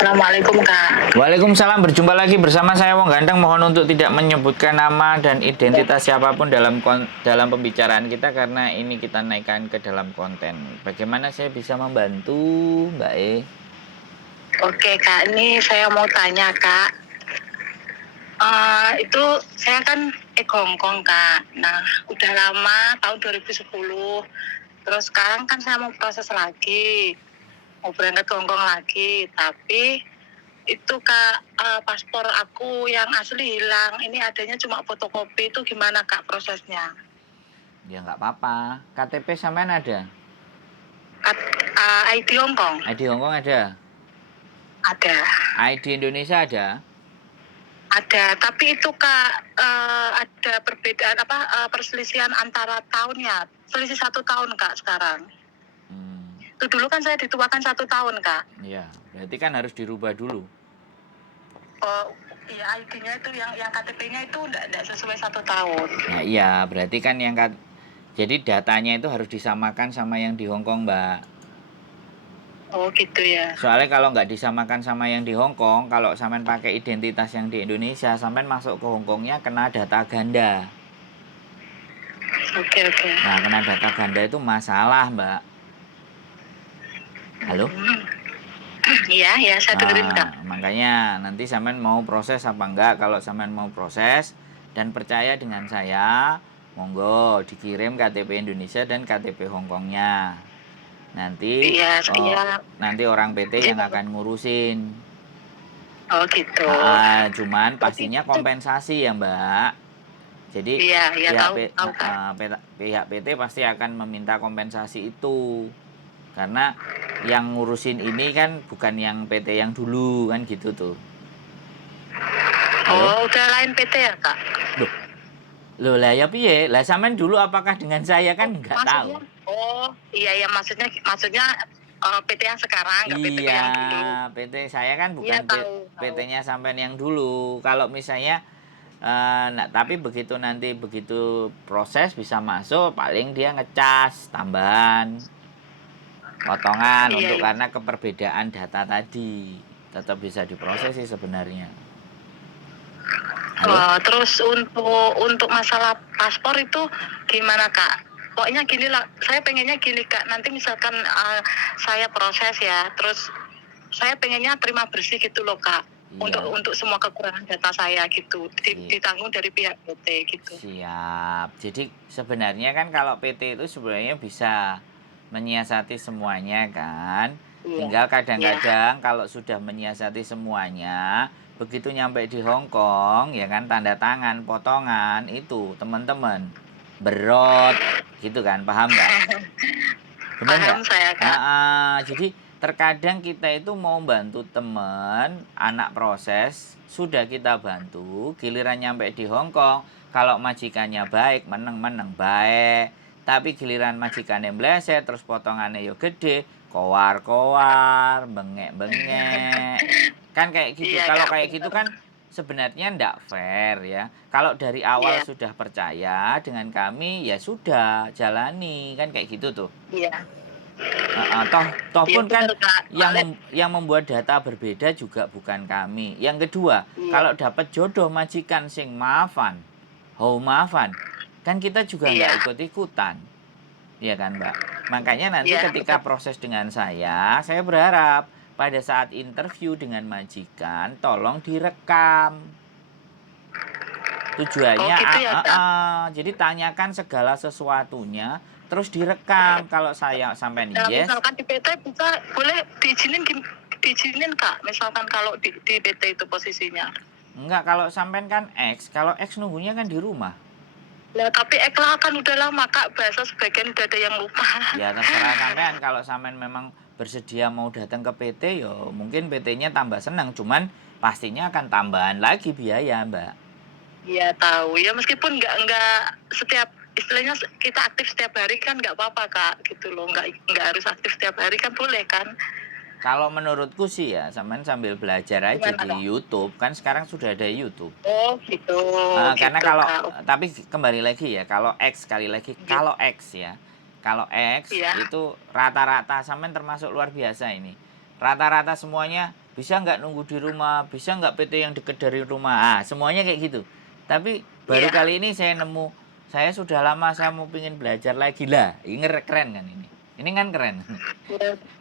Assalamualaikum Kak. Waalaikumsalam, berjumpa lagi bersama saya Wong Ganteng. Mohon untuk tidak menyebutkan nama dan identitas siapapun dalam pembicaraan kita karena ini kita naikkan ke dalam konten. Bagaimana saya bisa membantu, Mbak E? Oke Kak, ini saya mau tanya Kak. Itu saya kan Hongkong Kak. Nah, udah lama tahun 2010. Terus sekarang kan saya mau proses lagi, mau berangkat ke Hongkong lagi. Tapi itu Kak, paspor aku yang asli hilang. Ini adanya cuma fotokopi. Itu gimana Kak prosesnya? Ya nggak apa-apa. KTP sampean ada? ID Hongkong ID Hongkong ada? ada. ID Indonesia ada? Ada, tapi itu Kak, ada perbedaan perselisihan antara tahunnya. Selisih 1 tahun Kak sekarang. Itu dulu kan saya dituakan 1 tahun Kak. Iya, berarti kan harus dirubah dulu. Oh iya, ID-nya itu yang KTP-nya itu enggak sesuai 1 tahun. Nah iya, berarti kan jadi datanya itu harus disamakan sama yang di Hongkong, Mbak. Oh gitu ya. Soalnya kalau nggak disamakan sama yang di Hongkong, kalau sampean pakai identitas yang di Indonesia, sampean masuk ke Hongkongnya kena data ganda. Oke. Nah, kena data ganda itu masalah, Mbak. Halo? Iya, saya dengerin Kak. Makanya nanti sampean mau proses apa enggak? Kalau sampean mau proses dan percaya dengan saya, monggo dikirim KTP Indonesia dan KTP Hongkongnya. Nanti Iya, siap. nanti orang PT yang akan ngurusin. Oh gitu. Cuman pastinya kompensasi ya, Mbak. Jadi Iya, tahu Kak. pihak PT pasti akan meminta kompensasi itu. Karena yang ngurusin ini kan bukan yang PT yang dulu kan gitu tuh. Halo? Oh, udah lain PT ya Kak? Loh lah ya piye? Lah sampean dulu apakah dengan saya kan nggak tahu. Oh, iya maksudnya PT yang sekarang, nggak PT Iya, yang dulu. PT saya kan Iya, bukan tahu. PT-nya sampean yang dulu. Kalau misalnya nah, tapi begitu proses bisa masuk, paling dia ngecas tambahan potongan untuk Iya. karena keperbedaan data tadi tetap bisa diproses sih sebenarnya. Halo? Terus untuk masalah paspor itu gimana Kak? Pokoknya gini lah, saya pengennya gini Kak. Nanti misalkan saya proses ya, terus saya pengennya terima bersih gitu loh Kak. Iya. Untuk semua kekurangan data saya gitu, ditanggung dari pihak PT gitu. Siap. Jadi sebenarnya kan kalau PT itu sebenarnya bisa menyiasati semuanya kan. Iya. Tinggal kadang-kadang kalau sudah menyiasati semuanya, begitu nyampe di Hong Kong ya kan tanda tangan potongan itu teman-teman berot gitu kan, paham nggak? Bener nggak? Paham saya Kak. Jadi terkadang kita itu mau bantu teman anak proses, sudah kita bantu, giliran nyampe di Hong Kong, kalau majikannya baik, meneng-meneng baik, tapi giliran majikannya meleset, terus potongannya yo gede, kowar-kowar, bengek-bengek, kan kayak gitu. Iya, Kalau Kak, kayak benar. gitu kan sebenarnya ndak fair ya. Kalau dari awal Iya. sudah percaya dengan kami, ya sudah jalani kan kayak gitu tuh. Iya. Toh Iya, pun kan benar Kak. yang membuat data berbeda juga bukan kami. Yang kedua, Iya. kalau dapat jodoh majikan sing maafan, maafan, kan kita juga nggak Iya. ikut-ikutan, ya kan Mbak? Makanya nanti Iya, ketika betul. proses dengan saya berharap pada saat interview dengan majikan, tolong direkam. Tujuannya, Oh gitu ya Kak. jadi tanyakan segala sesuatunya, terus direkam. Kalau saya sampai Nah, yes, misalkan di PT boleh diizinin Kak, misalkan kalau di PT itu posisinya. enggak, kalau sampean kan kalau X nunggunya kan di rumah. Nah, tapi Ekla kan udah lama Kak, bahasa sebagian udah ada yang lupa. Ya terserah sampean, kalau sampean memang bersedia mau datang ke PT, yo mungkin PT-nya tambah senang, cuman pastinya akan tambahan lagi biaya, Mbak. Iya tahu, ya meskipun nggak setiap istilahnya kita aktif setiap hari kan nggak apa-apa Kak, gitu loh, nggak harus aktif setiap hari kan boleh kan? Kalau menurutku sih ya, sampean sambil belajar aja Gimana di Kak? YouTube, kan sekarang sudah ada YouTube. Oh gitu, Karena gitu kalau Kak. tapi kembali lagi ya, kalau X sekali lagi, kalau X ya, kalau X Iya. itu rata-rata sampean termasuk luar biasa ini. Rata-rata semuanya bisa nggak nunggu di rumah, bisa nggak PT yang deket dari rumah, semuanya kayak gitu. Tapi baru Iya. kali ini saya nemu, saya sudah lama saya mau pengen belajar lagi lah, ini keren kan ini kan keren.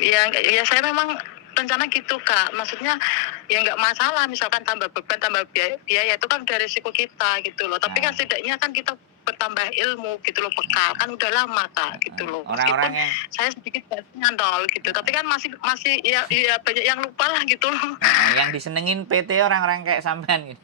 Ya, ya saya memang rencana gitu Kak. Maksudnya ya nggak masalah misalkan tambah beban, tambah biaya itu kan udah risiko kita gitu loh. Tapi kan Nah, setidaknya kan kita bertambah ilmu gitu loh, bekal kan udah lama Kak gitu loh. orang-orang Meskipun yang saya sedikit nyantol gitu, tapi kan masih masih ya banyak yang lupa lah gitu loh. yang disenengin PT orang-orang kayak sampean gini.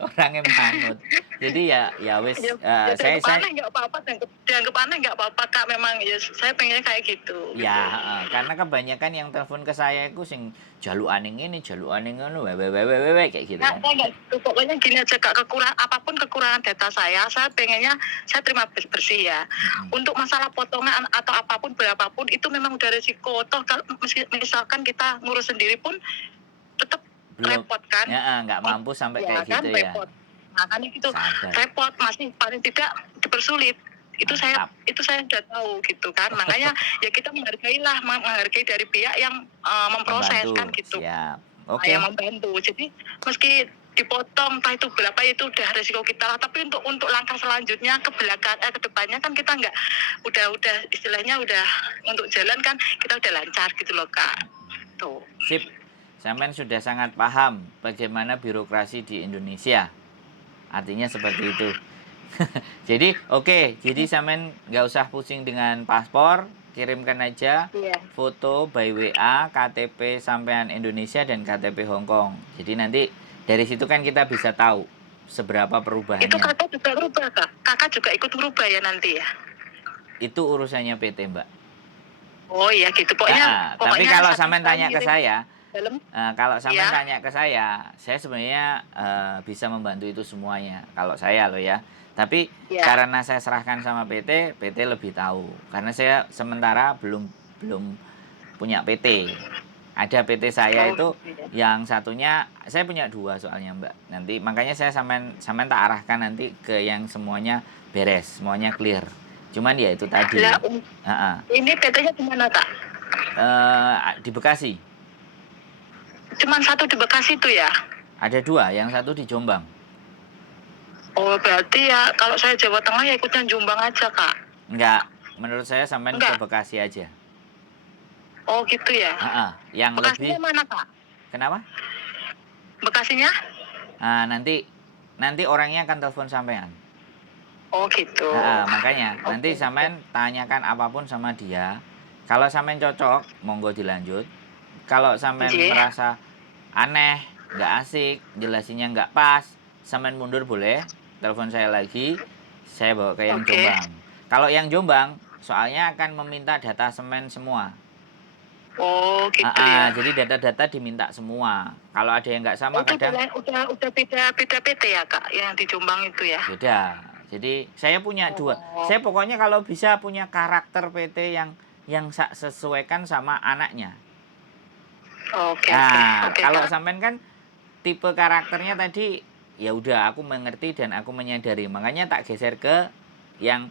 Orangnya manut. Jadi ya Ya, wis, ya dianggap saya aneh nggak apa-apa, dianggap aneh nggak apa-apa Kak. Memang ya saya pengennya kayak gitu ya, gitu. karena kebanyakan yang telepon ke saya itu sing jalukane ngene, jalukane ngono, wewe kayak gitu Nah, kan. saya nggak gitu. Pokoknya gini aja Kak, apapun kekurangan data saya pengennya saya terima bersih ya. Mhm. Untuk masalah potongan atau apapun berapapun itu memang udah resiko. Toh kalau misalkan kita ngurus sendiri pun tetap Belum, repot kan? nggak mampu sampai Ya kayak kan gitu ya. repot. Makanya gitu Sabar, repot, masih paling tidak dipersulit. mantap. Itu saya udah tahu gitu kan. Makanya ya kita menghargai dari pihak yang memproses kan Membantu, gitu. siap. Nah, yang Oke, membantu. Jadi meski dipotong entah itu berapa itu udah resiko kita lah. Tapi untuk langkah selanjutnya ke belakang ke depannya kan kita nggak udah istilahnya udah untuk jalan kan kita udah lancar gitu loh Kak. Tuh. sip. Sampean sudah sangat paham bagaimana birokrasi di Indonesia. Artinya seperti itu. Jadi oke, jadi sampean nggak usah pusing dengan paspor, kirimkan aja Iya. foto by WA, KTP sampean Indonesia dan KTP Hong Kong. Jadi nanti dari situ kan kita bisa tahu seberapa Itu perubahannya. kakak juga rubah Kak. Kakak juga ikut merubah ya nanti ya. Itu urusannya PT, Mbak. Oh iya gitu. Pokoknya Tapi pokoknya kalau satu sampean saya tanya ke ngirim saya, dalam kalau sampean ya. tanya ke saya sebenarnya, bisa membantu itu semuanya, kalau saya loh ya. Tapi Ya. karena saya serahkan sama PT, PT lebih tahu. Karena saya sementara belum belum punya PT. Ada PT saya Oh itu, gitu ya. yang satunya saya punya 2 soalnya, Mbak. Nanti makanya saya sampean sampean tak arahkan nanti ke yang semuanya beres, semuanya clear. Cuman ya itu Lah tadi, heeh, ini PT-nya di mana Kak? di Bekasi. Cuman satu di Bekasi itu ya. Ada 2, yang satu di Jombang. Oh berarti ya kalau saya Jawa Tengah ya ikutnya Jombang aja Kak. Enggak, menurut saya sampean ke Enggak. Bekasi aja. Oh gitu ya. Heeh, yang Bekasinya lebih mana Kak? kenapa? Bekasinya? Nanti nanti orangnya akan telepon sampean. Oh gitu. Makanya nanti Oke. sampean tanyakan apapun sama dia. Kalau sampean cocok, monggo dilanjut. Kalau sampean Oke. merasa aneh, nggak asik, jelasinnya nggak pas, sampean mundur boleh, telepon saya lagi, saya bawa ke yang Oke. Jombang. Kalau yang Jombang, soalnya akan meminta data semen semua. Oh gitu ya. Jadi data-data diminta semua. Kalau ada yang nggak Oh sama itu kadang udah beda PT ya Kak yang di Jombang itu ya. beda. Jadi saya punya 2. Oh. Saya pokoknya kalau bisa punya karakter PT yang sesuaikan sama anaknya. Oke oke oke Kalau Kak. sampean kan tipe karakternya tadi, ya udah aku mengerti dan aku menyadari. Makanya tak geser ke yang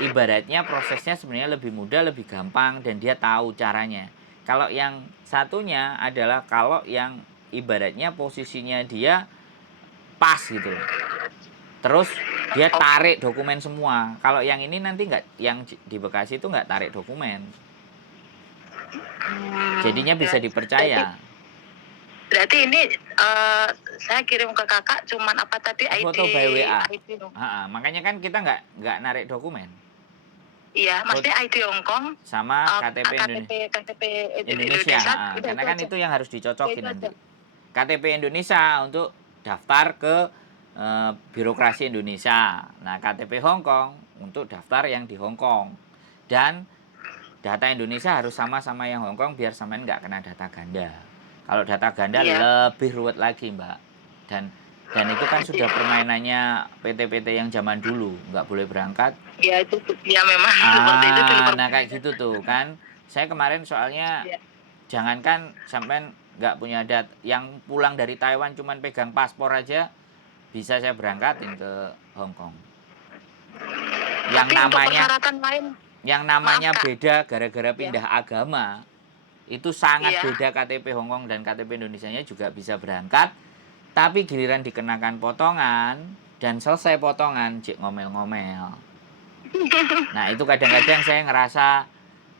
ibaratnya prosesnya sebenarnya lebih mudah, lebih gampang dan dia tahu caranya. Kalau yang satunya adalah kalau yang ibaratnya posisinya dia pas gitu loh. Terus dia Oh. tarik dokumen semua. Kalau yang ini nanti nggak, yang di Bekasi itu nggak tarik dokumen. Jadinya bisa Berarti dipercaya. berarti ini saya kirim ke Kakak cuman apa tadi ID Foto by WA. ID Makanya kan kita nggak narik dokumen. iya, Foto maksudnya ID Hongkong, sama KTP KTP Indonesia, Indonesia, udah karena itu kan aja. itu yang harus Udah dicocokin itu aja. nanti. KTP Indonesia untuk daftar ke birokrasi Indonesia. Nah, KTP Hong Kong untuk daftar yang di Hong Kong. Dan data Indonesia harus sama-sama yang Hong Kong biar sampean nggak kena data ganda. Kalau data ganda Iya. lebih ruwet lagi, Mbak. Dan itu kan sudah permainannya PT-PT yang zaman dulu, nggak boleh berangkat. Iya itu ya memang seperti itu dulu Nah kayak permainannya. gitu tuh kan. Saya kemarin soalnya, Iya. jangankan sampean nggak punya yang pulang dari Taiwan cuman pegang paspor aja, bisa saya berangkatin ke Hong Kong. Yang Tapi untuk namanya persyaratan lain, yang maaf namanya Kak, beda gara-gara ya. pindah agama. Itu sangat Iya. beda KTP Hongkong dan KTP Indonesianya juga bisa berangkat, tapi giliran dikenakan potongan dan selesai potongan, cek ngomel-ngomel. Nah, itu kadang-kadang saya ngerasa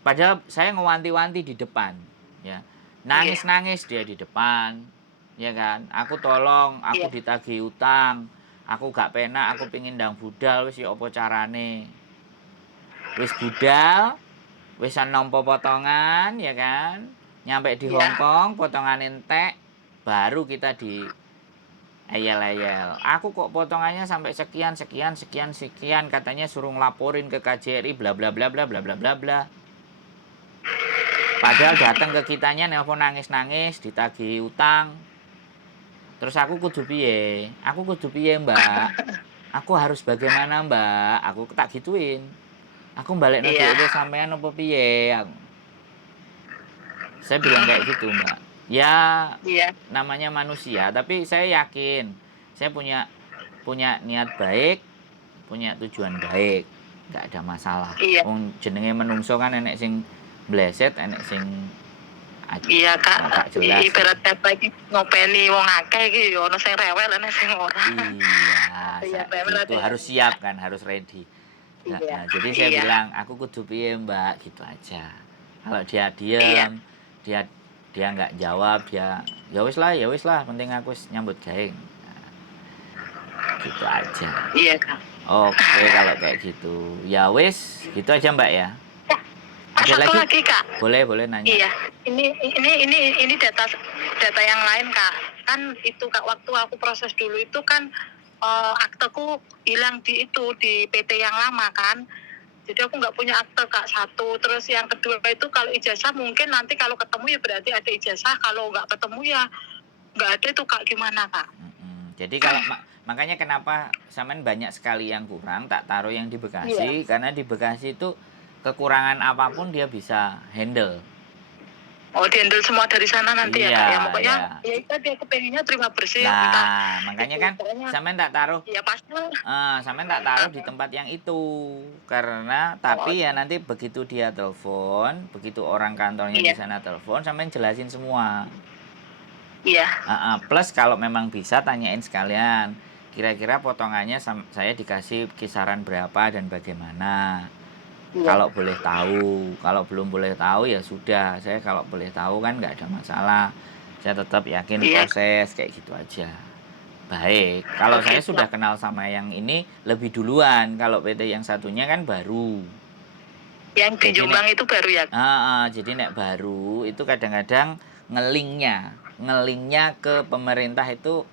padahal saya ngewanti-wanti di depan, ya. Iya. Nangis-nangis dia di depan, ya kan. Aku tolong, aku Iya. ditagih utang, aku gak penak, aku pingin ndang budal, wis ya apa carane. Wis budal, wis nampa potongan, ya kan. Nyampe di Iya. Hongkong, potongan entek, baru kita di eyel-eyel. Aku kok potongannya sampai sekian, sekian, sekian, sekian, katanya suruh ngelaporin ke KJRI, bla bla bla bla bla bla bla bla. Padahal datang ke kitanya nelpon nangis-nangis, ditagih utang. Terus aku kudu piye? Aku kudu piye, Mbak? Aku harus bagaimana, Mbak? Aku tak gituin. Aku balekno Iya. dhuwite sampean apa piye? Saya bilang kayak gitu, Mbak. Ya, Iya. namanya manusia, tapi saya yakin saya punya punya niat baik, punya tujuan baik, nggak ada masalah. Iya. Wong jenenge menungso kan enek sing bleset, enek sing Iya, Kak. gak jelas gitu. Ibarat kata iki ngopeni wong akeh iki ya ono sing rewel, ono sing ora. Iya, Ada yang rewel, gitu ada yang harus siap kan, harus ready. iya. Jadi saya Iya. bilang, "Aku kudu piye, Mbak?" Gitu aja. Kalau dia Iya. diem, dia dia nggak jawab, dia ya wis lah, penting aku wis nyambut gawe. Nah, gitu aja. Iya, Kak. Oke, kalau kayak gitu. Ya wis, gitu aja, Mbak ya. Kak, Ada satu lagi? lagi, Kak. Boleh nanya. Iya, ini data yang lain, Kak. Kan itu, Kak, waktu aku proses dulu itu kan akteku hilang di PT yang lama kan. Jadi aku nggak punya akte, Kak, satu. Terus yang kedua itu kalau ijazah mungkin nanti kalau ketemu ya berarti ada ijazah. Kalau nggak ketemu ya nggak ada itu, Kak. Gimana, Kak? Jadi kalau makanya kenapa sampean banyak sekali yang kurang, tak taruh yang di Iya. Bekasi, karena di Bekasi itu kekurangan apapun dia bisa handle. Oh, dihandle semua dari sana nanti ya, Iya, Kak, ya? Pokoknya ya. ya itu dia kepengennya terima bersih, entah Nah, makanya itu kan pokoknya sampean tak taruh ya pasti. sampean tak taruh di tempat yang itu. Karena Oh, tapi ya nanti begitu dia telepon, begitu orang kantornya di iya. sana telepon, sampean jelasin semua. Iya. Plus kalau memang bisa tanyain sekalian, kira-kira potongannya saya dikasih kisaran berapa dan bagaimana. Iya. Kalau boleh tahu, kalau belum boleh tahu ya sudah. Saya kalau boleh tahu kan nggak ada masalah. Saya tetap yakin Iya. proses kayak gitu aja. Baik, kalau Oke, saya sudah Kak. kenal sama yang ini lebih duluan. Kalau PT yang satunya kan baru. Yang di Jadi nek Jombang itu baru ya? jadi nek baru itu kadang-kadang ngelingnya ke pemerintah itu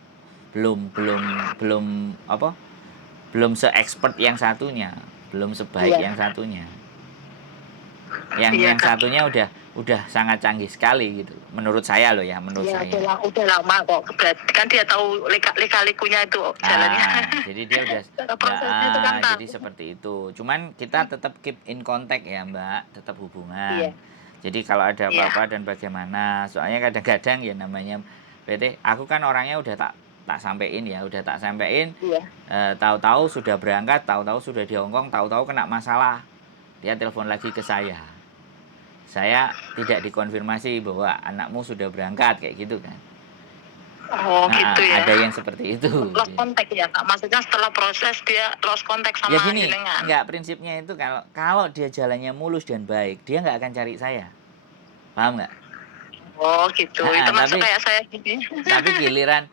belum belum belum apa? Belum se-expert yang satunya, belum sebaik Iya. yang satunya. Iya, Yang Kak. satunya udah sangat canggih sekali gitu. Menurut saya loh ya, menurut Iya, saya. udah lama kok. Berarti kan dia tahu lika-likunya itu jalannya. Jadi dia udah Cara prosesnya itu kan jadi tahu. seperti itu. Cuman kita tetap keep in contact ya, Mbak, tetap hubungan. Iya. Jadi kalau ada Iya. apa-apa dan bagaimana, soalnya kadang-kadang ya namanya PT, aku kan orangnya udah tak sampein ya, udah tak sampein, Iya. tahu-tahu sudah berangkat, tahu-tahu sudah di Hongkong, tahu-tahu kena masalah. Dia telepon lagi ke saya. Saya tidak dikonfirmasi bahwa anakmu sudah berangkat kayak gitu kan. Oh, gitu ya. Ada yang seperti itu. Lost contact ya, Kak. Maksudnya setelah proses dia lost contact Ya sama gini, jenengan. enggak, prinsipnya itu kalau kalau dia jalannya mulus dan baik, dia nggak akan cari saya. Paham nggak? Oh, gitu. Itu masuk Tapi kayak saya gini. giliran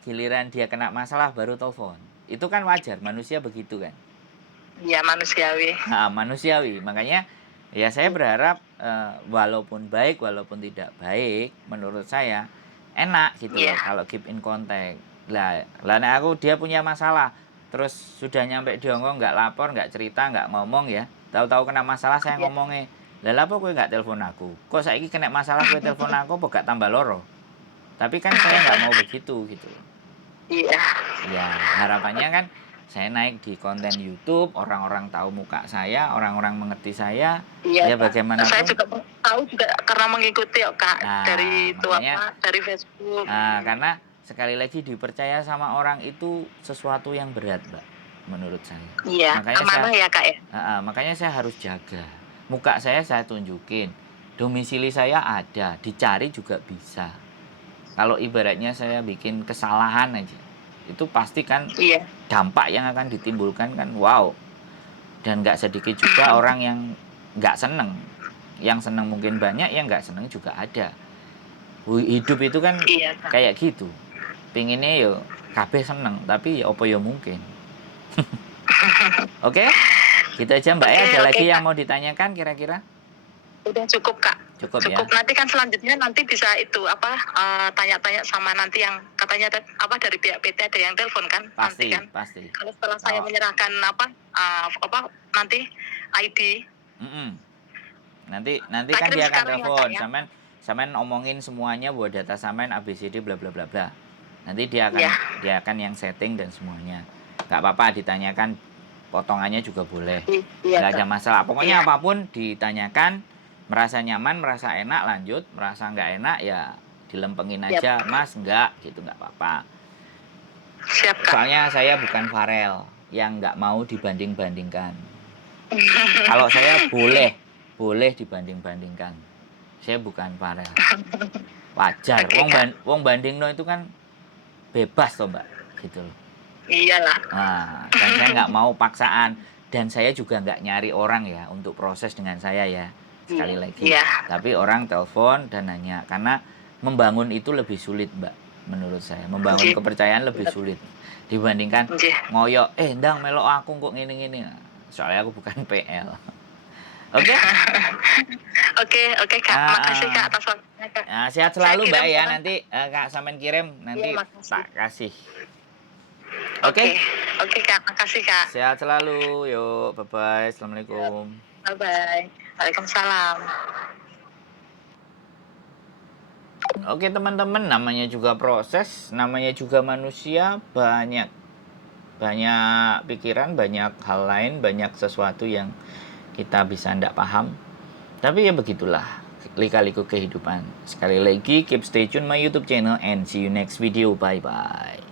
giliran dia kena masalah baru telepon. Itu kan wajar, manusia begitu kan. Iya, manusiawi. Manusiawi. Makanya ya saya berharap walaupun baik walaupun tidak baik, menurut saya enak gitu Iya. loh kalau keep in contact. Lah, nek aku dia punya masalah, terus sudah nyampe di Hongkong nggak lapor, nggak cerita, nggak ngomong ya. Tahu-tahu kena masalah saya Iya. ngomongnya, "Lah apa kowe nggak telepon aku? Kok saiki kena masalah kowe telepon aku apa gak tambah loro?" Tapi kan saya nggak mau begitu gitu. Iya. Ya, harapannya kan saya naik di konten YouTube, orang-orang tahu muka saya, orang-orang mengerti saya, Iya, ya Kak. Saya bagaimanapun. juga tahu juga karena mengikuti ya, Kak, Nah, dari itu makanya dari Facebook. karena sekali lagi dipercaya sama orang itu sesuatu yang berat, Mbak, menurut saya. Iya, Makanya saya amanah ya, Kak, ya? makanya saya harus jaga. Muka saya tunjukin, domisili saya ada, dicari juga bisa. Kalau ibaratnya saya bikin kesalahan aja, itu pasti kan Iya. dampak yang akan ditimbulkan kan wow. Dan nggak sedikit juga orang yang nggak seneng. Yang seneng mungkin banyak, yang nggak seneng juga ada. Hidup itu kan Iya, Kak. kayak gitu. Pinginnya yo kabeh seneng, tapi ya apa ya mungkin. Oke? Gitu aja Mbak ya. Oke, Ada oke, lagi yang Kak. mau ditanyakan kira-kira? Udah cukup, Kak. Cukup ya? Cukup. Nanti kan selanjutnya nanti bisa itu apa tanya-tanya sama nanti yang katanya apa dari pihak PT ada yang telepon kan nanti Pasti, kan. pasti. Kalau setelah saya Oh, menyerahkan apa nanti ID. nanti Tak kan kirim dia akan sekarang ya, Kak, telepon. ya. Sampean omongin semuanya buat data sampean ABCD bla bla bla bla. Nanti dia Iya. akan yang setting dan semuanya. Nggak apa-apa ditanyakan, potongannya juga boleh. Iya, Nggak ada Kak. masalah. Pokoknya Iya. apapun ditanyakan, merasa nyaman, merasa enak lanjut, merasa nggak enak ya dilempengin Siap. aja, Mas nggak gitu nggak apa-apa. Siap, Kak. Soalnya saya bukan Farel yang nggak mau dibanding-bandingkan. Kalau saya boleh dibanding-bandingkan. Saya bukan Farel. Wajar. Oke, Kak. Wong bandingno itu kan bebas toh Mbak, gitu loh. Iyalah. Nah, dan saya nggak mau paksaan dan saya juga nggak nyari orang ya untuk proses dengan saya ya. Sekali lagi. Iya. Tapi orang telepon dan nanya karena membangun itu lebih sulit Mbak, menurut saya. Membangun Nggih. kepercayaan lebih sulit dibandingkan Nggih. ngoyo, ndang melok aku kok ngene-ngene. Soalnya aku bukan PL. Oke? Oke, Kak. Makasih, Kak, atas waktunya, Kak. Nah, sehat Saya selalu kirim Mbak ya. sekarang. Nanti Kak sampean kirim nanti makasih. tak kasih. Oke. Oke? Oke, Kak. Makasih, Kak. Sehat selalu. Yuk, bye-bye. Assalamualaikum. Bye-bye. Waalaikumsalam. Oke teman-teman, namanya juga proses, namanya juga manusia, banyak pikiran, banyak hal lain, banyak sesuatu yang kita bisa ndak paham. Tapi ya begitulah, lika-liku kehidupan. Sekali lagi, keep stay tune my YouTube channel and see you next video. Bye-bye.